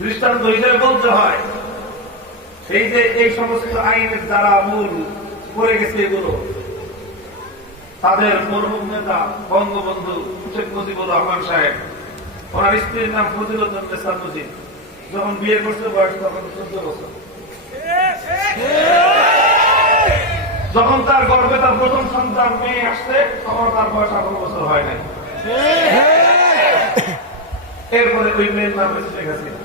দৃষ্টান্ত হিসেবে বলতে হয় সেই যে এই সমস্ত আইনের দ্বারা মূল করে গেছে এগুলো তাদের মরহুম নেতা বঙ্গবন্ধু শেখ মুজিবুর রহমান সাহেব, ওনার স্ত্রীর নাম ফজিলতুন্নেসা মুজিব, যখন বিয়ে করছে বয়স তখন 14 বছর। যখন তার গর্ভে তার প্রথম সন্তান মেয়ে আসছে তখন তার বয়স 18 বছর হয় নাই। এরপরে ওই মেয়ের নাম শেখ হাসিনা।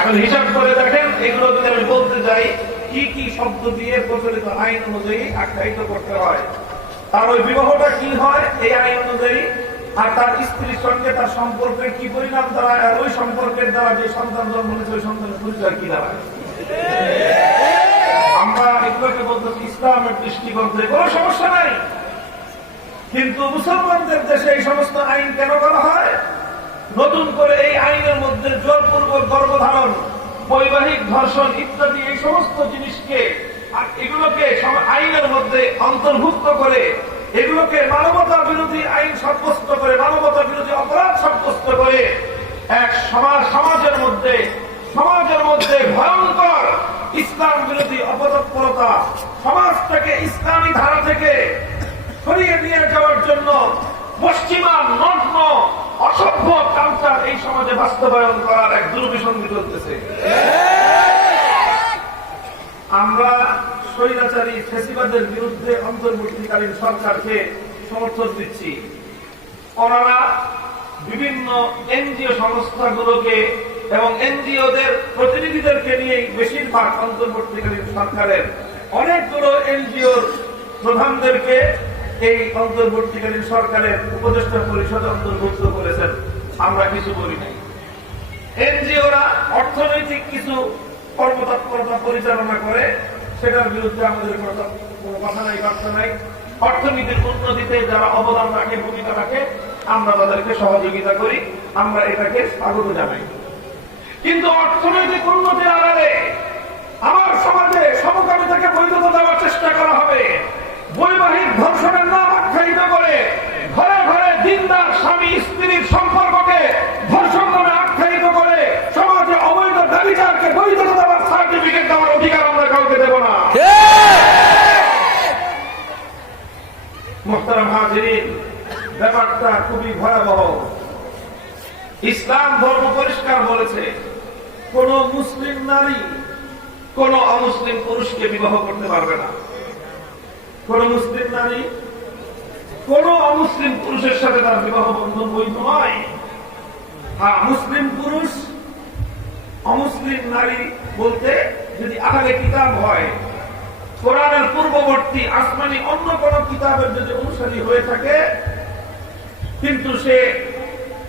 এখন হিসাব করে দেখেন, এগুলো যদি আমি বলতে যাই কি কি শব্দ দিয়ে প্রচলিত আইন অনুযায়ী আখ্যায়িত করতে হয়, তার ওই বিবাহটা কি হয় এই আইন অনুযায়ী, আর তার স্ত্রীর সঙ্গে তার সম্পর্কের কি পরিণাম দাঁড়ায়, আর ওই সম্পর্কের দ্বারা যে সন্তান জন্ম নিয়েছে ওই সন্তানের পরিচয় কি দাঁড়ায়। আমরা এগুলোকে বলতেছি ইসলামের দৃষ্টিকোণ থেকে কোনো সমস্যা নাই, কিন্তু মুসলমানদের দেশে এই সমস্ত আইন কেন করা হয়? নতুন করে এই আইনের মধ্যে জোরপূর্বক গর্ভধারণ, বৈবাহিক ধর্ষণ ইত্যাদি এই সমস্ত জিনিসকে আর এগুলোকে আইনের মধ্যে অন্তর্ভুক্ত করে এগুলোকে মানবতা বিরোধী আইন সাব্যস্ত করে, মানবতা বিরোধী অপরাধ সাব্যস্ত করে এক সমাজের মধ্যে ভয়ঙ্কর ইসলাম বিরোধী অপতৎপরতা, সমাজটাকে ইসলামী ধারা থেকে সরিয়ে নিয়ে যাওয়ার জন্য পশ্চিমা নগ্ন অসভ্য কালচার এই সমাজে বাস্তবায়ন করার এক দুর্বিসন্ধি চলতেছে। আমরা স্বৈরাচারী ফ্যাসিবাদের বিরুদ্ধে অন্তর্বর্তীকালীন সরকারকে সমর্থন দিচ্ছি। ওনারা বিভিন্ন এনজিও সংস্থাগুলোকে এবং এনজিওদের প্রতিনিধিদেরকে নিয়ে বেশিরভাগ অন্তর্বর্তীকালীন সরকারের অনেকগুলো এনজিওর প্রধানদেরকে এই অন্তর্বর্তীকালীন সরকারের উপদেষ্টা পরিষদে অন্তর্ভুক্ত করেছেন। আমরা কিছু বলি নাই। এনজিওরা অর্থনৈতিক কিছু কর্মতৎপরতা পরিচালনা করে, সেটার বিরুদ্ধে আমাদের কোনো কথা নাই, বার্তা নাই। অর্থনীতির উন্নতিতে যারা অবদান রাখে, ভূমিকা রাখে, আমরা তাদেরকে সহযোগিতা করি, আমরা এটাকে স্বাগত জানাই। কিন্তু অর্থনৈতিক উন্নতির আড়ালে আমার সমাজে সমকামিতাকে বৈধতা দেওয়ার চেষ্টা করা হবে, বৈবাহিক ধর্ষণের নাম আখ্যায়িত করে ঘরে ঘরে দিনদার স্বামী স্ত্রীর সম্পর্ককে ধর্ষণ নামে আখ্যায়িত করে সমাজে অবৈধ ব্যভিচারকে বৈধতা দেওয়ার সার্টিফিকেট দেওয়ার অধিকার আমরা কাউকে দেব না। মুহতারাম হাজিরিন, ব্যাপারটা খুবই ভয়াবহ। ইসলাম ধর্ম পরিষ্কার বলেছে, কোন মুসলিম নারী কোন অমুসলিম পুরুষকে বিবাহ করতে পারবে না। কোন মুসলিম নারী কোন অমুসলিম পুরুষের সাথে তার বিবাহ বন্ধন বৈধ নয়। হ্যাঁ, মুসলিম পুরুষ অমুসলিম নারী বলতে যদি আহলে কিতাব হয়, কোরআনের পূর্ববর্তী আসমানি অন্য কোন কিতাবের যদি অনুসারী হয়ে থাকে, কিন্তু সে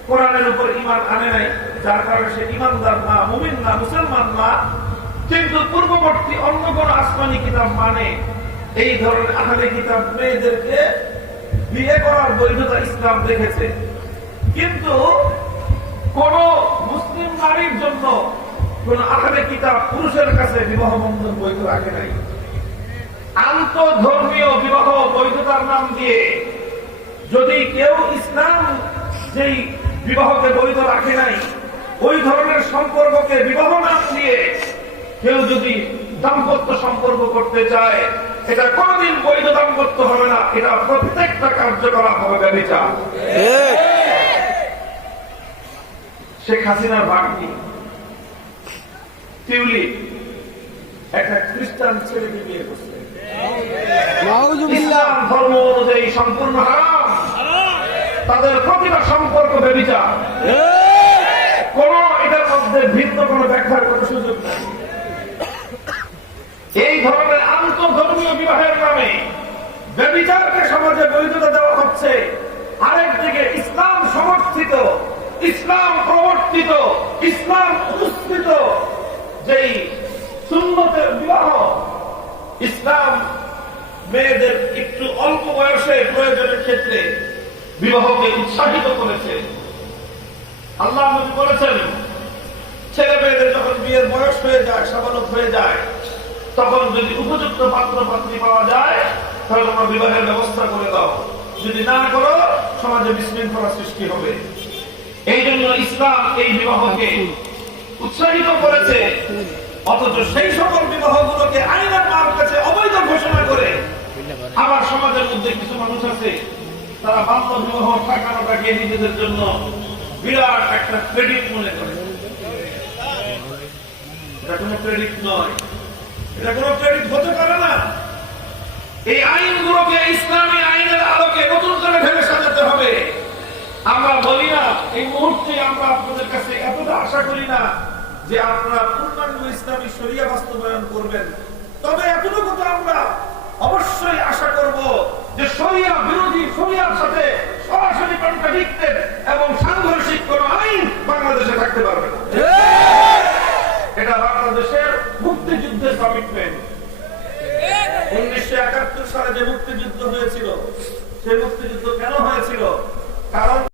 কোরআনের উপর ঈমান আনে নাই, যার কারণে সে ঈমানদার না, মুমিন না, মুসলমান না, কিন্তু পূর্ববর্তী অন্য কোন আসমানি কিতাব মানে, এই ধরনের আহলে কিতাব মেয়েদেরকে বিয়ে করার বৈধতা ইসলাম দেখেছে। কিন্তু কোন মুসলিম নারীর জন্য কোন আহলে কিতাব পুরুষের কাছে বিবাহ বন্ধন বৈধ রাখে নাই। আন্তঃধর্মীয় বিবাহ বৈধতার নাম দিয়ে যদি কেউ ইসলাম যেই বিবাহকে বৈধ রাখে নাই, ওই ধরনের সম্পর্ককে বিবাহ নাম দিয়ে কেউ যদি দাম্পত্য সম্পর্ক করতে চায়, এটা কোনদিন বৈধ দাম্পত্য হবে না, এটা প্রত্যেকটা কার্যকলাপ হবে ব্যভিচার। শেখ হাসিনার ভাগ্নি টিউলিপ একটা খ্রিস্টান ছেলেকে বিয়ে করছে। ইসলাম ধর্ম অনুযায়ী সম্পূর্ণ হারাম, তাদের প্রতিটা সম্পর্ক ব্যভিচার। কোন এটার মধ্যে ভিন্ন কোন ব্যাখ্যার কোন সুযোগ নেই। এই ধরনের আন্তঃধর্মীয় বিবাহের নামে ব্যভিচারকে সমাজে বৈধতা দেওয়া হচ্ছে। আরেকদিকে ইসলাম সমর্থিত, ইসলাম প্রবর্তিত, ইসলাম অনুষ্ঠিত যেই সুন্নতের বিবাহ, ইসলাম মেয়েদের একটু অল্প বয়সে প্রয়োজনের ক্ষেত্রে বিবাহকে উৎসাহিত করেছে। আল্লাহ নবী বলেছেন, ছেলে মেয়েদের যখন বিয়ের বয়স হয়ে যায়, সাবালক হয়ে যায়, তখন যদি উপযুক্ত পাত্র পাত্রী পাওয়া যায় তাহলে তোমরা বিবাহের ব্যবস্থা করে দাও। যদি না করো সমাজে বিশৃঙ্খলা সৃষ্টি হবে। এই জন্য ইসলাম এই বিবাহকে উৎসাহিত করেছে, অথচ সেই সকল বিবাহগুলোকে আইনের মার কাছে অবৈধ ঘোষণা করে আবার সমাজের মধ্যে কিছু মানুষ আছে তারা বাল্য বিবাহ টাকানোটাকে নিজেদের জন্য বিরাট একটা ক্রেডিট মনে করে। এটা কোনো ক্রেডিট নয়, এটা কোনো ক্রেডিট হতে পারে না। এই আইনগুলোকে ইসলামী আইনের আলোকে নতুন করে ভেবে সাজাতে হবে। আমরা বলি না, এই মুহূর্তে আমরা আপনাদের কাছে এতটা আশা করি না যে আপনারা পূর্ণাঙ্গ ইসলামী শরিয়া বাস্তবায়ন করবেন, তবে এতটুকু তো আমরা অবশ্যই আশা করব যে শরিয়া বিরোধী, শরিয়ার সাথে সরাসরি কন্ট্রাডিক্টেড এবং সাংঘর্ষিক কোন আইন বাংলাদেশে থাকতে পারবে না। এটা বাংলাদেশের মুক্তিযুদ্ধের কমিটমেন্ট। 1971 সালে যে মুক্তিযুদ্ধ হয়েছিল, সেই মুক্তিযুদ্ধ কেন হয়েছিল?